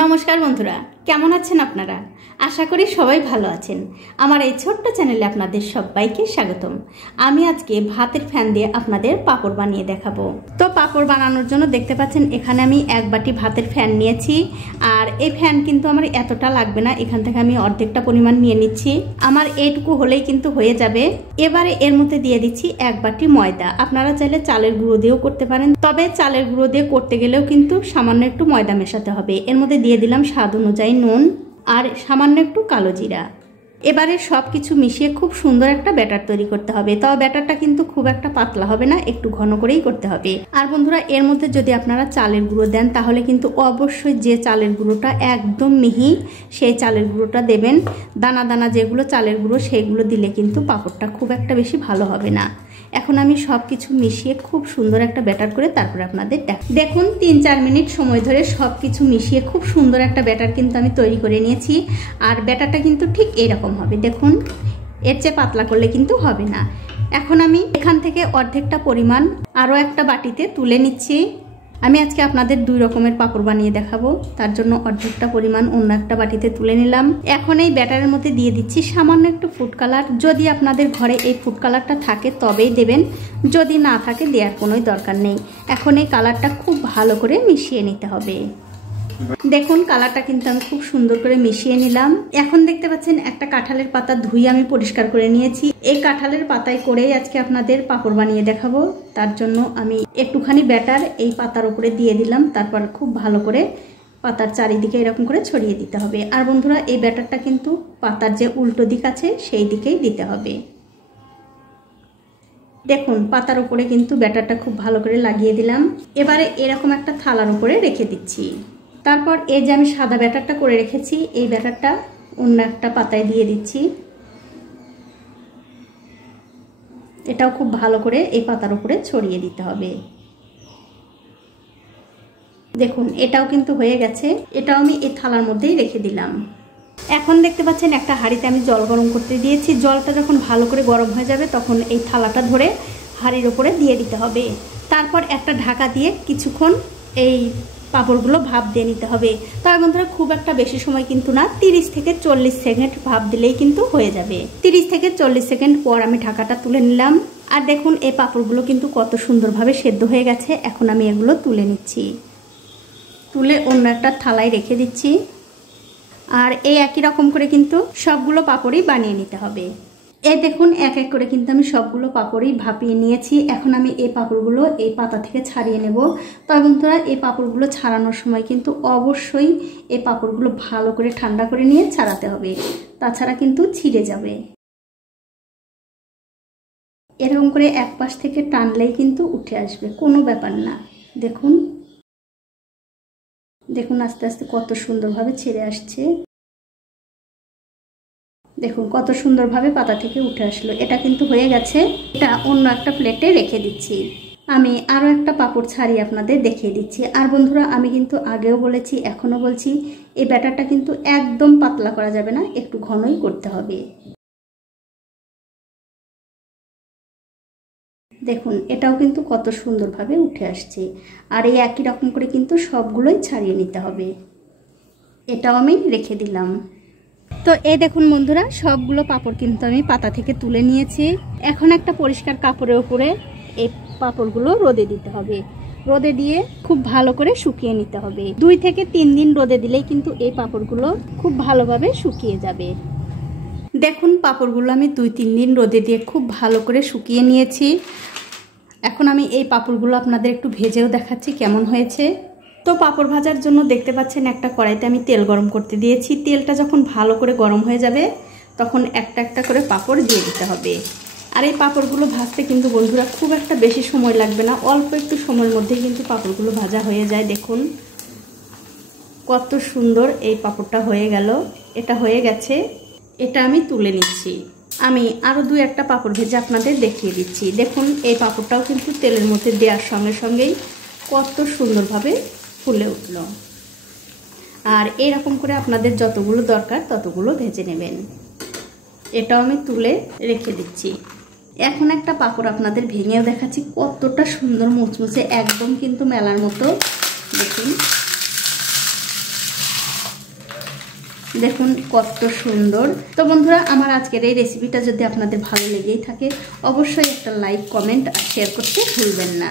নমস্কার বন্ধুরা, কেমন আছেন আপনারা? আশা করি সবাই ভালো আছেন। আমার এই ছোট্ট চ্যানেলে আপনাদের সবাইকে স্বাগতম। আমি আজকে ভাতের ফ্যান দিয়ে আপনাদের পাঁপড় বানিয়ে দেখাবো। তো পাঁপড় বানানোর জন্য দেখতে পাচ্ছেন এখানে আমি এক বাটি ভাতের ফ্যান নিয়েছি। আর এই ফ্যান কিন্তু আমার এতটা লাগবে না, এখান থেকে আমি অর্ধেকটা পরিমাণ নিয়ে নিচ্ছি। আমার এইটুকু হলেই কিন্তু হয়ে যাবে। এবারে এর মধ্যে দিয়ে দিচ্ছি এক বাটি ময়দা। আপনারা চাইলে চালের গুঁড়ো দিয়েও করতে পারেন, তবে চালের গুঁড়ো দিয়ে করতে গেলেও কিন্তু সামান্য একটু ময়দা মেশাতে হবে। এর মধ্যে দিয়ে দিলাম স্বাদ অনুযায়ী নুন আর সামান্য একটু কালো জিরা। এবারে সব কিছু মিশিয়ে খুব সুন্দর একটা ব্যাটার তৈরি করতে হবে। তবে ব্যাটারটা কিন্তু খুব একটা পাতলা হবে না, একটু ঘন করেই করতে হবে। আর বন্ধুরা, এর মধ্যে যদি আপনারা চালের গুঁড়ো দেন তাহলে কিন্তু অবশ্যই যে চালের গুঁড়োটা একদম মিহি সেই চালের গুঁড়োটা দেবেন। দানা দানা যেগুলো চালের গুঁড়ো সেইগুলো দিলে কিন্তু পাঁপড়টা খুব একটা বেশি ভালো হবে না। এখন আমি সব কিছু মিশিয়ে খুব সুন্দর একটা ব্যাটার করে তারপরে আপনাদের দেখুন ৩-৪ মিনিট সময় ধরে সব কিছু মিশিয়ে খুব সুন্দর একটা ব্যাটার কিন্তু আমি তৈরি করে নিয়েছি। আর ব্যাটারটা কিন্তু ঠিক এরকম হবে, দেখুন। এর চেয়ে পাতলা করলে কিন্তু হবে না। এখন আমি এখান থেকে অর্ধেকটা পরিমাণ আরও একটা বাটিতে তুলে নিচ্ছি। আমি আজকে আপনাদের দুই রকমের পাঁপড় বানিয়ে দেখাবো, তার জন্য অর্ধেকটা পরিমাণ অন্য একটা বাটিতে তুলে নিলাম। এখন এই ব্যাটারের মধ্যে দিয়ে দিচ্ছি সামান্য একটু ফুড কালার। যদি আপনাদের ঘরে এই ফুড কালারটা থাকে তবেই দেবেন, যদি না থাকে দেওয়ার কোনোই দরকার নেই। এখন এই কালারটা খুব ভালো করে মিশিয়ে নিতে হবে। দেখুন কালারটা কিন্তু আমি খুব সুন্দর করে মিশিয়ে নিলাম। এখন দেখতে পাচ্ছেন একটা কাঁঠালের পাতা ধুয়ে আমি পরিষ্কার করে নিয়েছি। এই কাঁঠালের পাতায় করেই আজকে আপনাদের পাঁপড় বানিয়ে দেখাবো। তার জন্য আমি একটুখানি ব্যাটার এই পাতার উপরে দিয়ে দিলাম, তারপর খুব ভালো করে পাতার চারিদিকে এরকম করে ছড়িয়ে দিতে হবে। আর বন্ধুরা, এই ব্যাটারটা কিন্তু পাতার যে উল্টো দিক আছে সেই দিকেই দিতে হবে। দেখুন পাতার উপরে কিন্তু ব্যাটারটা খুব ভালো করে লাগিয়ে দিলাম। এবারে এরকম একটা থালার উপরে রেখে দিচ্ছি। তারপর এই যে আমি সাদা ব্যাটারটা করে রেখেছি, এই ব্যাটারটা অন্য একটা পাতায় দিয়ে দিচ্ছি। এটাও খুব ভালো করে এই পাতার উপরে ছড়িয়ে দিতে হবে। দেখুন এটাও কিন্তু হয়ে গেছে। এটাও আমি এই থালার মধ্যেই রেখে দিলাম। এখন দেখতে পাচ্ছেন একটা হাঁড়িতে আমি জল গরম করতে দিয়েছি। জলটা যখন ভালো করে গরম হয়ে যাবে তখন এই থালাটা ধরে হাঁড়ির উপরে দিয়ে দিতে হবে। তারপর একটা ঢাকা দিয়ে কিছুক্ষণ এই পাঁপড়গুলো ভাপ দিয়ে নিতে হবে। তবে বন্ধুরা, খুব একটা বেশি সময় কিন্তু না, 30 থেকে 40 সেকেন্ড ভাপ দিলেই কিন্তু হয়ে যাবে। 30 থেকে 40 সেকেন্ড পর আমি ঢাকাটা তুলে নিলাম। আর দেখুন এই পাঁপড়গুলো কিন্তু কত সুন্দরভাবে সেদ্ধ হয়ে গেছে। এখন আমি এগুলো তুলে নিচ্ছি, তুলে অন্য একটা থালায় রেখে দিচ্ছি। আর এই একই রকম করে কিন্তু সবগুলো পাঁপড়ই বানিয়ে নিতে হবে। এই দেখুন এক এক করে কিন্তু আমি সবগুলো পাঁপড়ই ভাপিয়ে নিয়েছি। এখন আমি এই পাঁপড়গুলো এই পাতা থেকে ছাড়িয়ে নেব। তবে বন্ধুরা, এই পাঁপড়গুলো ছাড়ানোর সময় কিন্তু অবশ্যই এই পাঁপড়গুলো ভালো করে ঠান্ডা করে নিয়ে ছাড়াতে হবে, তাছাড়া কিন্তু ছিঁড়ে যাবে। এরকম করে এক পাশ থেকে টানলেই কিন্তু উঠে আসবে, কোনো ব্যাপার না। দেখুন দেখুন আস্তে আস্তে কত সুন্দরভাবে ছেড়ে আসছে। দেখুন কত সুন্দরভাবে পাতা থেকে উঠে আসলো। এটা কিন্তু হয়ে গেছে। এটা অন্য একটা প্লেটে রেখে দিচ্ছি। আমি আরও একটা পাঁপড় ছাড়িয়ে আপনাদের দেখিয়ে দিচ্ছি। আর বন্ধুরা, আমি কিন্তু আগেও বলেছি এখনও বলছি, এই ব্যাটারটা কিন্তু একদম পাতলা করা যাবে না, একটু ঘনই করতে হবে। দেখুন এটাও কিন্তু কত সুন্দরভাবে উঠে আসছে। আর এই একই রকম করে কিন্তু সবগুলোই ছাড়িয়ে নিতে হবে। এটাও আমি রেখে দিলাম। তো এই দেখুন বন্ধুরা, সবগুলো পাঁপড় কিন্তু আমি পাতা থেকে তুলে নিয়েছি। এখন একটা পরিষ্কার কাপড়ের উপরে এই পাঁপড়গুলো রোদে দিতে হবে। রোদে দিয়ে খুব ভালো করে শুকিয়ে নিতে হবে। 2 থেকে 3 দিন রোদে দিলেই কিন্তু এই পাঁপড়গুলো খুব ভালোভাবে শুকিয়ে যাবে। দেখুন পাঁপড়গুলো আমি 2-3 দিন রোদে দিয়ে খুব ভালো করে শুকিয়ে নিয়েছি। এখন আমি এই পাঁপড়গুলো আপনাদের একটু ভেজেও দেখাচ্ছি কেমন হয়েছে। তো পাঁপড় ভাজার জন্য দেখতে পাচ্ছেন একটা কড়াইতে আমি তেল গরম করতে দিয়েছি। তেলটা যখন ভালো করে গরম হয়ে যাবে তখন একটা একটা করে পাঁপড় দিয়ে দিতে হবে। আর এই পাঁপড়গুলো ভাজতে কিন্তু বন্ধুরা খুব একটা বেশি সময় লাগবে না, অল্প একটু সময়ের মধ্যেই কিন্তু পাঁপড়গুলো ভাজা হয়ে যায়। দেখুন কত সুন্দর এই পাঁপড়টা হয়ে গেল। এটা হয়ে গেছে, এটা আমি তুলে নিচ্ছি। আমি আরও 2-1টা পাঁপড় ভেজে আপনাদের দেখিয়ে দিচ্ছি। দেখুন এই পাঁপড়টাও কিন্তু তেলের মধ্যে দেওয়ার সঙ্গে সঙ্গেই কত সুন্দরভাবে ফুলে উঠল। আর এরকম করে আপনাদের যতগুলো দরকার ততগুলো ভেজে নেবেন। এটাও আমি তুলে রেখে দিচ্ছি। এখন একটা পাঁপড় আপনাদের ভেঙেও দেখাচ্ছি, কতটা সুন্দর মুচমুচে, একদম কিন্তু মেলার মতো। দেখুন দেখুন কত সুন্দর। তো বন্ধুরা, আমার আজকের এই রেসিপিটা যদি আপনাদের ভালো লেগেই থাকে অবশ্যই একটা লাইক, কমেন্ট আর শেয়ার করতে ভুলবেন না।